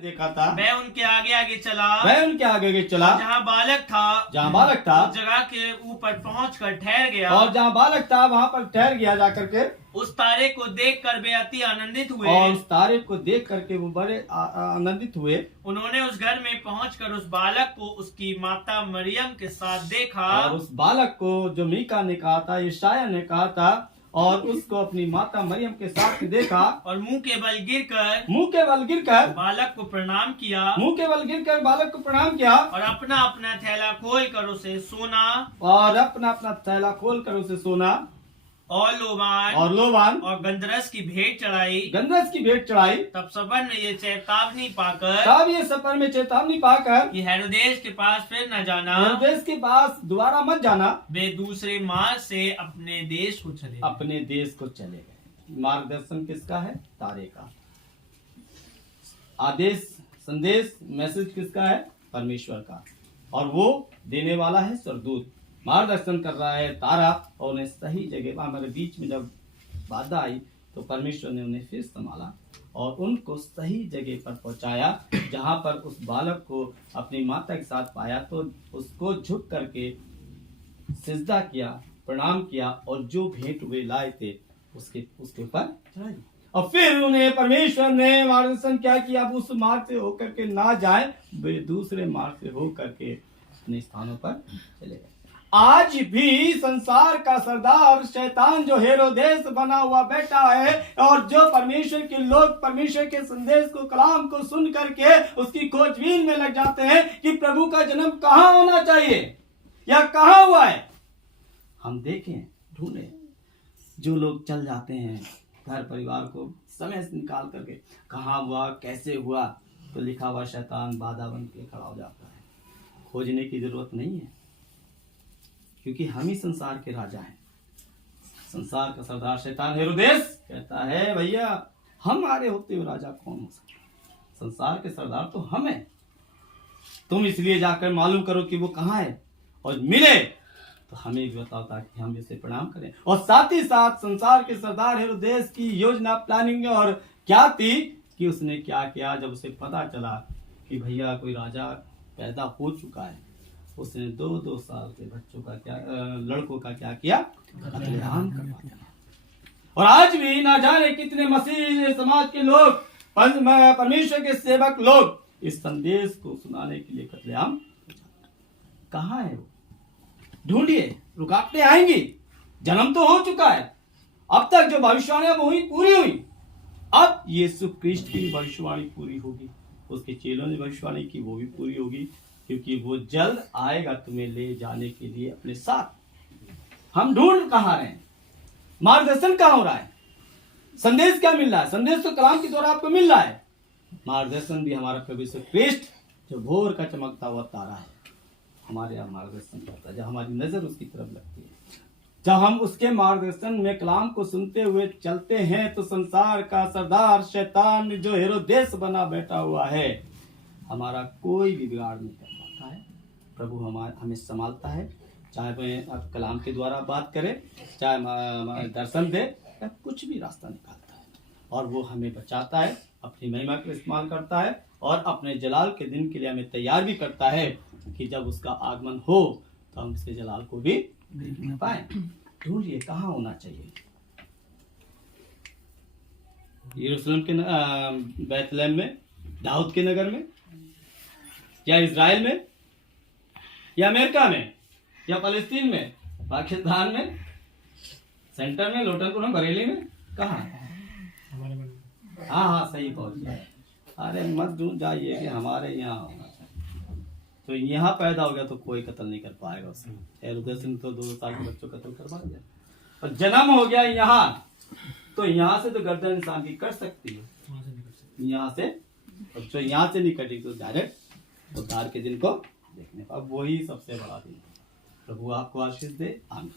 देखा था, मैं उनके आगे आगे चला, जहाँ बालक था उस जगह के ऊपर पहुंचकर ठहर गया, और जहाँ बालक था वहाँ पर ठहर गया जाकर के। उस तारे को देखकर वे अति आनंदित हुए, और उस तारे को देख करके वो बड़े आनंदित हुए। उन्होंने उस घर में पहुंचकर उस बालक को उसकी माता मरियम के साथ देखा, और उस बालक को जो मीका ने कहा था, यशाया ने कहा था, और उसको अपनी माता मरियम के साथ देखा, और मुंह के बल गिरकर बालक को प्रणाम किया, और अपना अपना थैला खोलकर उसे सोना और लोबान और गंधरस की भेंट चढ़ाई। तब सबर ने ये चेतावनी पाकर कि हेरोदेस के पास फिर न जाना, हेरोदेस के पास दोबारा मत जाना, वे दूसरे मार्ग से अपने देश को चले गए। मार्गदर्शन किसका है? तारे का। आदेश, संदेश, मैसेज किसका है? परमेश्वर का। और वो देने वाला है स्वर्गदूत। मार्गदर्शन कर रहा है तारा, और उन्हें सही जगह, हमारे बीच में जब बाधा आई तो परमेश्वर ने उन्हें फिर संभाला और उनको सही जगह पर पहुंचाया, जहां पर उस बालक को अपनी माता के साथ पाया तो उसको झुक करके सिजदा किया, प्रणाम किया, और जो भेंट वे लाए थे उसके ऊपर चढ़ाई। और फिर उन्हें परमेश्वर ने मार्गदर्शन क्या किया, अब उस मार्ग से होकर के ना जाए, वे दूसरे मार्ग से होकर के अपने स्थानों पर चले गए। आज भी संसार का सरदार शैतान जो हेरोदेस बना हुआ बैठा है, और जो परमेश्वर के लोग परमेश्वर के संदेश को, कलाम को सुन करके उसकी खोजबीन में लग जाते हैं कि प्रभु का जन्म कहाँ होना चाहिए या कहाँ हुआ है। हम देखें, ढूंढें, जो लोग चल जाते हैं घर परिवार को समय से निकाल करके, कहाँ हुआ, कैसे हुआ, तो लिखा हुआ शैतान बाधा बन के खड़ा हो जाता है। खोजने की जरूरत नहीं है, क्योंकि हम ही संसार के राजा हैं। संसार का सरदार शैतान हेरोदेस कहता है, भैया हमारे होते हुए राजा कौन हो सकता? संसार के सरदार तो हम हैं। तुम इसलिए जाकर मालूम करो कि वो कहाँ है, और मिले तो हमें भी बताओ ताकि हम इसे प्रणाम करें। और साथ ही साथ संसार के सरदार हेरोदेस की योजना, प्लानिंग और क्या थी कि उसने क्या किया, जब उसे पता चला कि भैया कोई राजा पैदा हो चुका है, उसने 2-2 साल के बच्चों का लड़कों का क्या किया? कत्लेआम करवा दिया। और आज भी ना जाने कितने मसीह समाज के लोग, परमेश्वर के सेवक लोग इस संदेश को सुनाने के लिए कत्लेआम। कहाँ है वो? ढूंढिए, रुकावटें आएंगी। जन्म तो हो चुका है, अब तक जो भविष्यवाणियां वही पूरी हुई, अब यीशु क्रिस्ट की भविष्यवाणी पूरी होगी, उसके चेलों ने भविष्यवाणी की वो भी पूरी होगी, क्योंकि वो जल्द आएगा तुम्हें ले जाने के लिए अपने साथ। हम ढूंढ कहाँ रहे हैं? मार्गदर्शन कहाँ हो रहा है? संदेश क्या मिल रहा है? संदेश तो कलाम के द्वारा आपको मिल रहा है। मार्गदर्शन भी हमारा प्रभु यीशु क्रिस्ट जो भोर का चमकता हुआ तारा है, हमारे यहाँ मार्गदर्शन करता है। जब हमारी नजर उसकी तरफ लगती है, जब हम उसके मार्गदर्शन में कलाम को सुनते हुए चलते हैं, तो संसार का सरदार शैतान जो हेरोदेस बना बैठा हुआ है, हमारा कोई भी बिगाड़ नहीं कर पाता है। प्रभु हमें संभालता है, चाहे वह कलाम के द्वारा बात करे, चाहे दर्शन दे, या कुछ भी रास्ता निकालता है, और वो हमें बचाता है, अपनी महिमा का इस्तेमाल करता है, और अपने जलाल के दिन के लिए हमें तैयार भी करता है कि जब उसका आगमन हो तो हम उसके जलाल को भी देख पाए। ढूंढिए कहाँ होना चाहिए? यरूशलेम के बैतलहम में, दाऊद के नगर में, या इजराइल में, या अमेरिका में, या फलस्तीन में, पाकिस्तान में, सेंटर में, लोटनपुर में, बरेली में, कहाँ? हाँ सही पहुंच गया। अरे मत ढूंढ जाइए कि हमारे यहाँ होना चाहिए। तो यहाँ पैदा हो गया तो कोई कत्ल नहीं कर पाएगा उसे। हेरोदेस ने तो 2 साल के बच्चों कत्ल करवा दिया, और जन्म हो गया यहाँ, तो यहाँ से तो गर्दन इंसान की कट सकती है, यहाँ से, और जो यहाँ से नहीं कटी तो डायरेक्ट उद्धार के दिन को देखने का। अब वही सबसे बड़ा दिन। प्रभु आपको आशीष दे। आमीन।